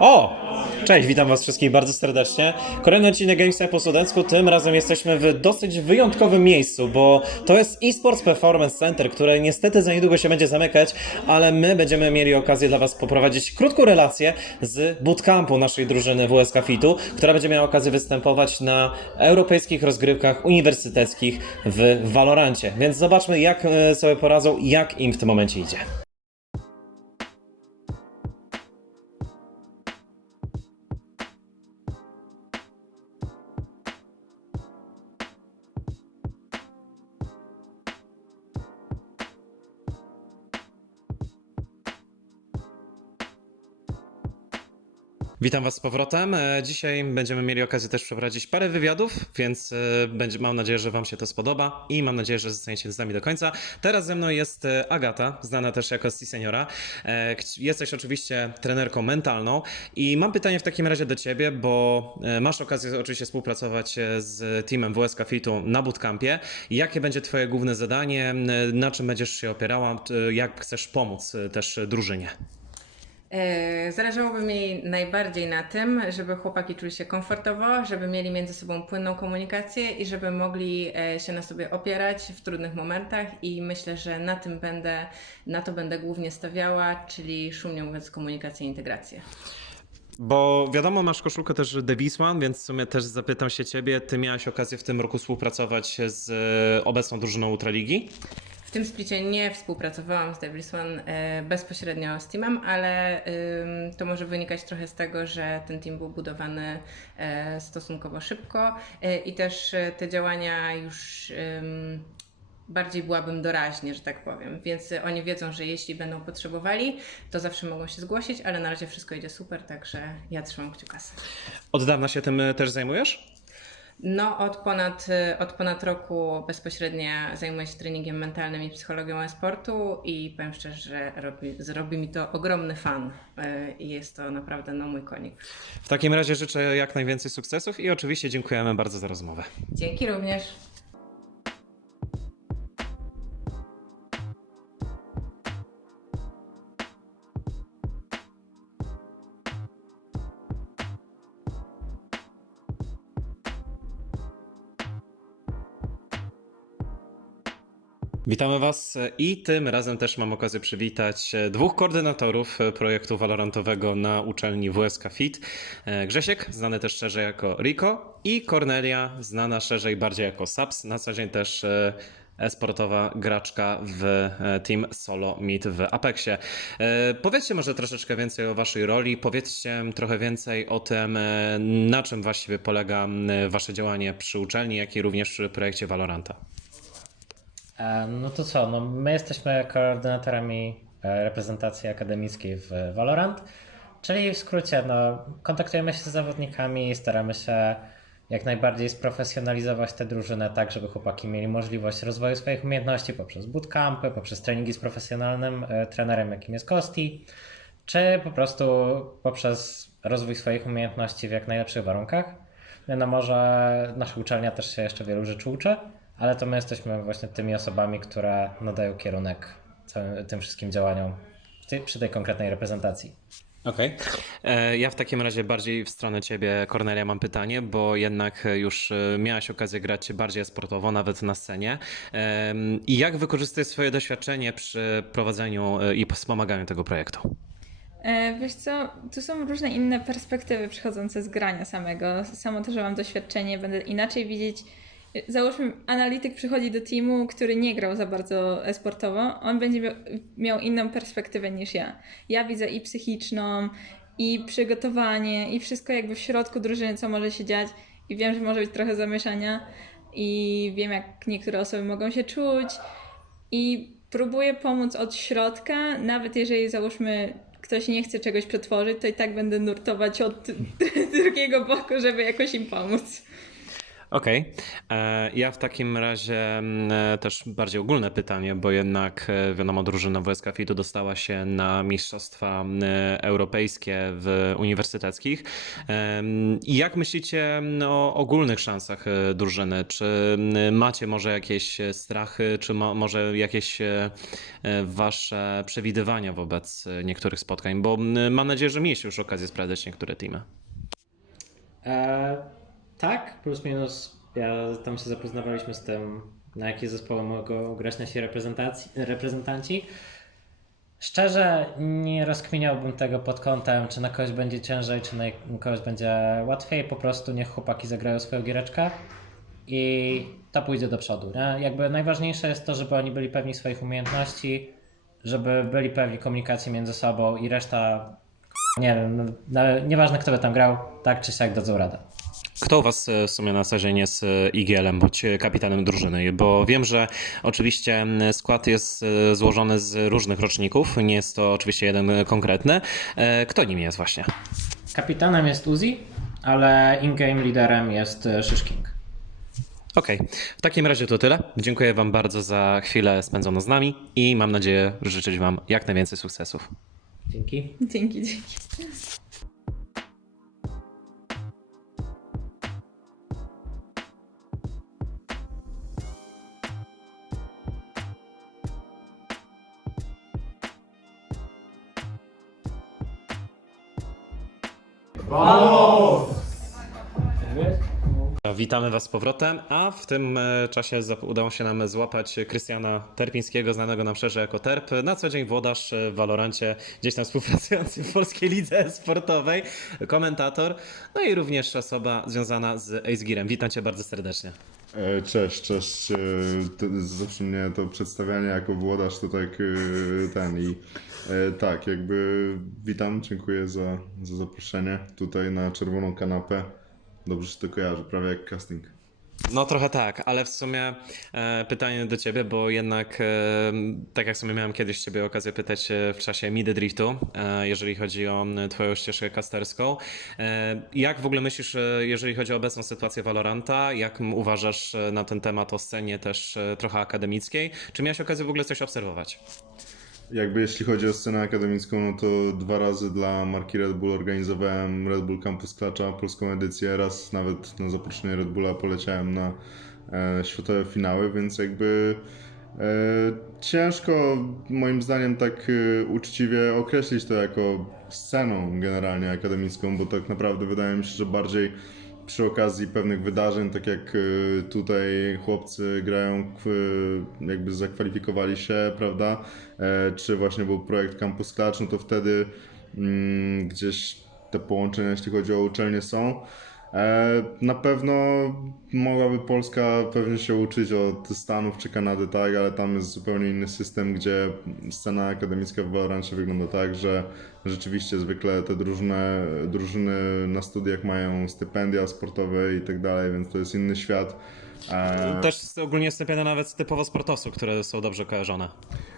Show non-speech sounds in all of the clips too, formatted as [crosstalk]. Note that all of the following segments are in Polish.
O! Cześć, witam was wszystkich bardzo serdecznie. Kolejny odcinek Gamesa po studencku. Tym razem jesteśmy w dosyć wyjątkowym miejscu, bo to jest eSports Performance Center, które niestety za niedługo się będzie zamykać, ale my będziemy mieli okazję dla was poprowadzić krótką relację z bootcampu naszej drużyny WSK Fitu, która będzie miała okazję występować na europejskich rozgrywkach uniwersyteckich w Valorancie. Więc zobaczmy, jak e, sobie poradzą, jak im w tym momencie idzie. Witam Was z powrotem. E, Dzisiaj będziemy mieli okazję też przeprowadzić parę wywiadów, więc e, będzie, mam nadzieję, że Wam się to spodoba i mam nadzieję, że zostaniecie z nami do końca. Teraz ze mną jest e, Agata, znana też jako C-Seniora. E, ch- Jesteś oczywiście trenerką mentalną i mam pytanie w takim razie do Ciebie, bo masz okazję oczywiście współpracować z teamem WSK Fitu na bootcampie. Jakie będzie Twoje główne zadanie, na czym będziesz się opierała, jak chcesz pomóc też drużynie? E, Zależałoby mi najbardziej na tym, żeby chłopaki czuli się komfortowo, żeby mieli między sobą płynną komunikację i żeby mogli e, się na sobie opierać w trudnych momentach i myślę, że na tym będę, na to będę głównie stawiała, czyli szumnie mówiąc komunikację i integrację. Bo wiadomo, masz koszulkę też The Wisła, więc w sumie też zapytam się ciebie, ty miałeś okazję w tym roku współpracować z e, obecną drużyną Ultraligi? Tym splicie nie współpracowałam z Devils One bezpośrednio z teamem, ale to może wynikać trochę z tego, że ten team był budowany e, stosunkowo szybko e, i też e, te działania już bardziej byłabym doraźnie, że tak powiem. Więc oni wiedzą, że jeśli będą potrzebowali, to zawsze mogą się zgłosić, ale na razie wszystko idzie super, także ja trzymam kciukasy. Od dawna się tym też zajmujesz? No, od ponad, od ponad roku bezpośrednio zajmuję się treningiem mentalnym i psychologią e-sportu i powiem szczerze, że robi, zrobi mi to ogromny fan y, i jest to naprawdę no, mój konik. W takim razie życzę jak najwięcej sukcesów i oczywiście dziękujemy bardzo za rozmowę. Dzięki również. Witamy Was i tym razem też mam okazję przywitać e, dwóch koordynatorów e, projektu walorantowego na uczelni WSK Fit. E, Grzesiek, znany też szerzej jako Rico i Cornelia, znana szerzej bardziej jako Saps, na co dzień też e-sportowa graczka w Team Solo Meet w Apexie. Powiedzcie może troszeczkę więcej o Waszej roli, powiedzcie trochę więcej o tym, na czym właściwie polega Wasze działanie przy uczelni, jak i również przy projekcie Valoranta. E, No to co, no my jesteśmy koordynatorami e, reprezentacji akademickiej w Valorant, czyli w skrócie no, kontaktujemy się z zawodnikami, staramy się jak najbardziej sprofesjonalizować tę drużynę tak, żeby chłopaki mieli możliwość rozwoju swoich umiejętności poprzez bootcampy, poprzez treningi z profesjonalnym e, trenerem, jakim jest Kosti, czy po prostu poprzez rozwój swoich umiejętności w jak najlepszych warunkach. Wiadomo, że nasza uczelnia też się jeszcze wielu rzeczy uczy, ale to my jesteśmy właśnie tymi osobami, które nadają kierunek całym, tym wszystkim działaniom przy tej konkretnej reprezentacji. Okej. E, Ja w takim razie bardziej w stronę ciebie, Kornelia, mam pytanie, bo jednak e, już e, miałaś okazję grać bardziej sportowo, nawet na scenie. I jak wykorzystać swoje doświadczenie przy prowadzeniu i wspomaganiu tego projektu? Wiesz co, tu są różne inne perspektywy przychodzące z grania samego. Samo to, że mam doświadczenie, będę inaczej widzieć. Załóżmy, analityk przychodzi do teamu, który nie grał za bardzo sportowo, on będzie miał, miał inną perspektywę niż ja. Ja widzę i psychiczną, i przygotowanie, i wszystko jakby w środku drużyny, co może się dziać, i wiem, że może być trochę zamieszania, i wiem, jak niektóre osoby mogą się czuć, i próbuję pomóc od środka, nawet jeżeli załóżmy ktoś nie chce czegoś przetworzyć, to i tak będę nurtować od [laughs] drugiego boku, żeby jakoś im pomóc. Okej. E, Ja w takim razie mm, e, też bardziej ogólne pytanie, bo jednak e, wiadomo, drużyna WSK Fitu dostała się na Mistrzostwa m, Europejskie w uniwersyteckich. I jak myślicie o ogólnych szansach drużyny? Czy macie może jakieś strachy, czy mo, może jakieś wasze przewidywania wobec niektórych spotkań? Bo mam nadzieję, że mieliście już okazję sprawdzać niektóre teamy. Tak, plus minus. Ja tam się zapoznawaliśmy z tym, na jakie zespoły mogą grać nasi reprezentanci. Szczerze nie rozkminiałbym tego pod kątem, czy na kogoś będzie ciężej, czy na kogoś będzie łatwiej. Po prostu niech chłopaki zagrają swoją giereczkę i to pójdzie do przodu. Nie? Jakby najważniejsze jest to, żeby oni byli pewni swoich umiejętności, żeby byli pewni komunikacji między sobą i reszta, nie wiem, no, nieważne kto by tam grał, tak czy siak dadzą radę. Kto u Was e, w sumie na scenie jest e, IGL-em bądź e, kapitanem drużyny? Bo wiem, że oczywiście skład jest złożony z różnych roczników, nie jest to oczywiście jeden konkretny. Kto nim jest właśnie? Kapitanem jest Uzi, ale in-game liderem jest Szyszking. Okej, w takim razie to tyle. Dziękuję Wam bardzo za chwilę spędzoną z nami i mam nadzieję życzyć Wam jak najwięcej sukcesów. Dzięki. Dzięki, dzięki. 와우. Witamy Was z powrotem, a w tym e, czasie udało się nam złapać Krystiana Terpińskiego, znanego nam szerzej jako Terp, na co dzień włodarz e, w Valorancie, gdzieś tam współpracujący w Polskiej Lidze Sportowej, komentator, no i również osoba związana z Ace. Witam Cię bardzo serdecznie. E, Cześć, cześć. Zawsze mnie to przedstawianie jako włodarz to tak ten i tak, jakby witam, dziękuję za, za zaproszenie tutaj na czerwoną kanapę. Dobrze się to kojarzy, prawie jak casting. No trochę tak, ale w sumie e, pytanie do Ciebie, bo jednak e, tak jak sobie miałem kiedyś Ciebie okazję pytać e, w czasie Mid Driftu, e, jeżeli chodzi o Twoją ścieżkę kasterską, e, jak w ogóle myślisz, e, jeżeli chodzi o obecną sytuację Valoranta, jak uważasz e, na ten temat o scenie też e, trochę akademickiej, czy miałeś okazję w ogóle coś obserwować? Jakby jeśli chodzi o scenę akademicką, no to dwa razy dla marki Red Bull organizowałem Red Bull Campus Klacza, polską edycję. Raz nawet na zaproszenie Red Bulla poleciałem na e, światowe finały, więc jakby e, ciężko moim zdaniem tak e, uczciwie określić to jako sceną generalnie akademicką, bo tak naprawdę wydaje mi się, że bardziej przy okazji pewnych wydarzeń, tak jak y, tutaj chłopcy grają, y, jakby zakwalifikowali się, prawda? E, Czy właśnie był projekt Campus Clutch, no to wtedy mm, gdzieś te połączenia, jeśli chodzi o uczelnie są. E, Na pewno mogłaby Polska pewnie się uczyć od Stanów czy Kanady, tak, ale tam jest zupełnie inny system, gdzie scena akademicka w Valorancie wygląda tak, że rzeczywiście zwykle te drużyny, drużyny na studiach mają stypendia sportowe i tak dalej, więc to jest inny świat. E, Też ogólnie stypendia nawet typowo sportowców, które są dobrze kojarzone.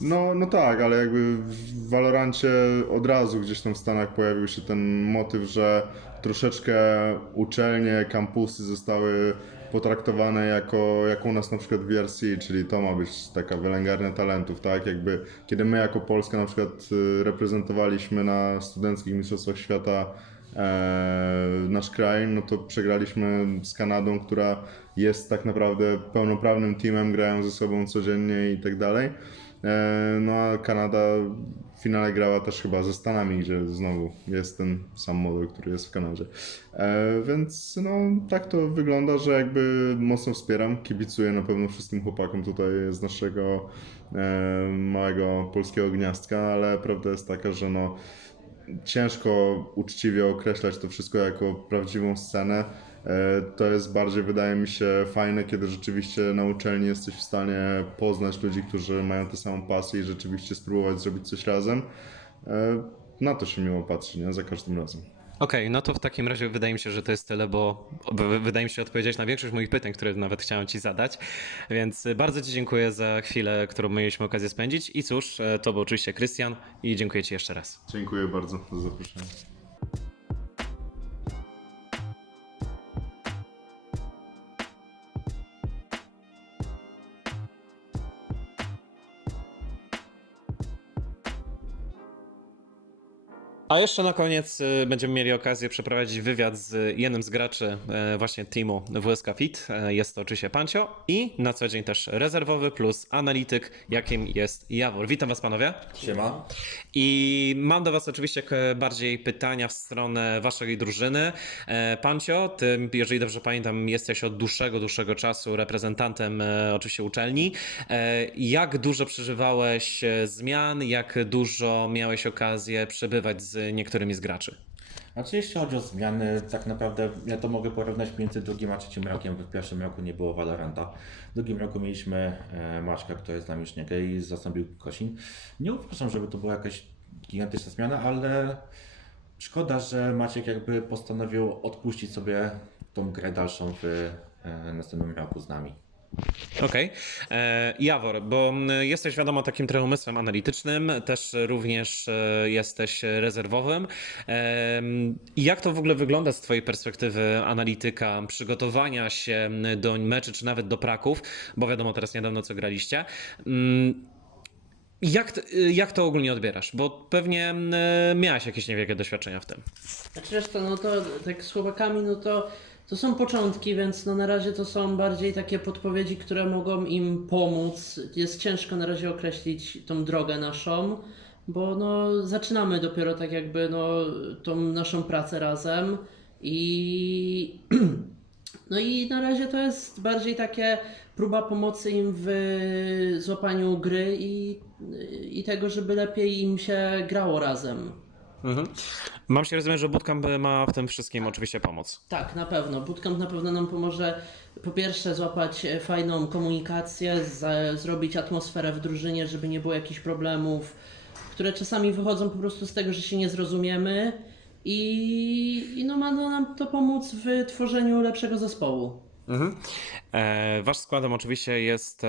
No, no tak, ale jakby w Valorancie od razu gdzieś tam w Stanach pojawił się ten motyw, że troszeczkę uczelnie, kampusy zostały potraktowane jako, jak u nas na przykład w VRC, czyli to ma być taka wylęgarnia talentów, tak? Jakby kiedy my jako Polska na przykład y, reprezentowaliśmy na studenckich mistrzostwach świata e, nasz kraj, no to przegraliśmy z Kanadą, która jest tak naprawdę pełnoprawnym teamem, grają ze sobą codziennie i tak dalej. E, No a Kanada w finale grała też chyba ze Stanami, gdzie znowu jest ten sam model, który jest w Kanadzie. E, Więc no tak to wygląda, że jakby mocno wspieram, kibicuję na pewno wszystkim chłopakom tutaj z naszego e, małego polskiego gniazdka, ale prawda jest taka, że no ciężko uczciwie określać to wszystko jako prawdziwą scenę. E, To jest bardziej, wydaje mi się, fajne, kiedy rzeczywiście na uczelni jesteś w stanie poznać ludzi, którzy mają tę samą pasję i rzeczywiście spróbować zrobić coś razem. E, Na to się miło patrzy, nie? Za każdym razem. Okej, no to w takim razie wydaje mi się, że to jest tyle, bo wydaje mi się odpowiedzieć na większość moich pytań, które nawet chciałem Ci zadać. Więc bardzo Ci dziękuję za chwilę, którą mieliśmy okazję spędzić. I cóż, e, to był oczywiście Krystian i dziękuję Ci jeszcze raz. Dziękuję bardzo za zaproszenie. A jeszcze na koniec y, będziemy mieli okazję przeprowadzić wywiad z jednym z graczy e, właśnie teamu WSK Fit. E, Jest to oczywiście Pancio i na co dzień też rezerwowy plus analityk, jakim jest Jawor. Witam Was panowie. Siema. I mam do Was oczywiście bardziej pytania w stronę Waszej drużyny. Pancio, Ty, jeżeli dobrze pamiętam, jesteś od dłuższego, dłuższego czasu reprezentantem oczywiście uczelni. Jak dużo przeżywałeś zmian, jak dużo miałeś okazję przebywać z niektórymi z graczy? Znaczy jeśli chodzi o zmiany, tak naprawdę ja to mogę porównać między drugim a trzecim rokiem. W pierwszym roku nie było Valoranta. W drugim roku mieliśmy e, Maćka, który z nami już nie i zastąpił Kosin. Nie uważam, żeby to była jakaś gigantyczna zmiana, ale szkoda, że Maciek jakby postanowił odpuścić sobie tą grę dalszą w e, następnym roku z nami. Okej. E, Jawor, bo m, jesteś wiadomo takim trochę umysłem analitycznym, też również e, jesteś rezerwowym. Em, Jak to w ogóle wygląda z Twojej perspektywy analityka, przygotowania się m, do meczy, czy nawet do praków, bo wiadomo teraz niedawno co graliście. Mm, Jak, t- jak to ogólnie odbierasz? Bo pewnie miałaś jakieś niewielkie doświadczenia w tym. Znaczy no to tak z chłopakami, no to to są początki, więc no na razie to są bardziej takie podpowiedzi, które mogą im pomóc. Jest ciężko na razie określić tą drogę naszą, bo no zaczynamy dopiero tak jakby no tą naszą pracę razem i [clears throat] no i na razie to jest bardziej takie próba pomocy im w złapaniu gry i, i tego, żeby lepiej im się grało razem. Mhm. Mam się rozumieć, że Bootcamp ma w tym wszystkim oczywiście pomóc. Tak, na pewno. Bootcamp na pewno nam pomoże po pierwsze złapać fajną komunikację, za, zrobić atmosferę w drużynie, żeby nie było jakichś problemów, które czasami wychodzą po prostu z tego, że się nie zrozumiemy i, i no ma no nam to pomóc w tworzeniu lepszego zespołu. Mhm. E, wasz składem oczywiście jest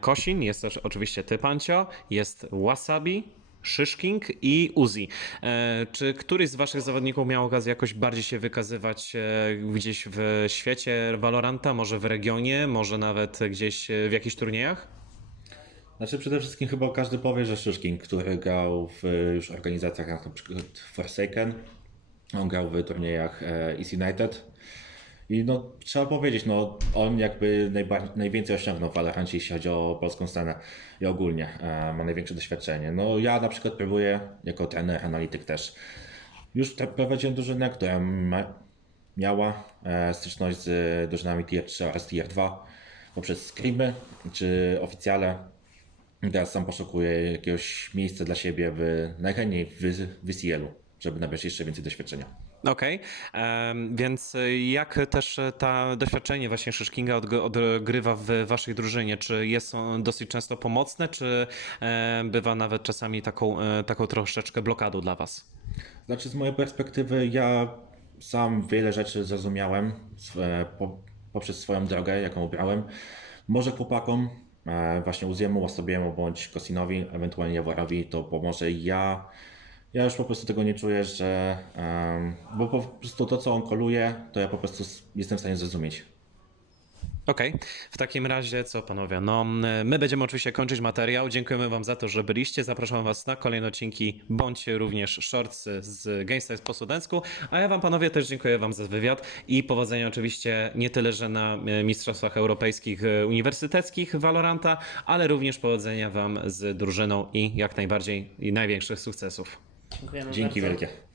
Kosin, jest też oczywiście ty, Pancio, jest Wasabi, Szyszking i Uzi. E, czy któryś z waszych zawodników miał okazję jakoś bardziej się wykazywać e, gdzieś w świecie Valoranta, może w regionie, może nawet gdzieś e, w jakichś turniejach? Znaczy przede wszystkim chyba każdy powie, że Szyszkin, który grał w już organizacjach jak na przykład Forsaken, on grał w turniejach East United i no trzeba powiedzieć, no on jakby najwięcej osiągnął w Valorancie, jeśli chodzi o polską scenę i ogólnie e, ma największe doświadczenie. No ja na przykład próbuję jako trener, analityk też. Już tra- prowadziłem drużynę, która ma, miała e, styczność z drużynami Tier 3 oraz Tier 2 poprzez screamy czy oficjale. Teraz sam poszukuję jakiegoś miejsca dla siebie w, najchętniej w, w CL-u, żeby nabrać jeszcze więcej doświadczenia. Okej, em, więc e, jak też e, ta doświadczenie właśnie Szyszkinga odg- odgrywa w waszej drużynie? Czy jest on dosyć często pomocne, czy e, bywa nawet czasami taką, e, taką troszeczkę blokadą dla was? Znaczy, z mojej perspektywy, ja sam wiele rzeczy zrozumiałem poprzez swoją drogę, jaką obrałem. Może chłopakom, e, właśnie Uziemu, Wasabiemu bądź Kosinowi, ewentualnie Jaworowi, to pomoże. Ja, ja już po prostu tego nie czuję, że. bo po prostu to, co on koluje, to ja po prostu jestem w stanie zrozumieć. Okej, w takim razie co panowie? No, my będziemy oczywiście kończyć materiał. Dziękujemy wam za to, że byliście. Zapraszam was na kolejne odcinki, bądź również shorts z Gangsters po studencku. A ja wam panowie też dziękuję wam za wywiad i powodzenia oczywiście nie tyle, że na e, Mistrzostwach Europejskich e, Uniwersyteckich Valoranta, ale również powodzenia wam z drużyną i jak najbardziej i największych sukcesów. Dziękujemy Dzięki bardzo. wielkie.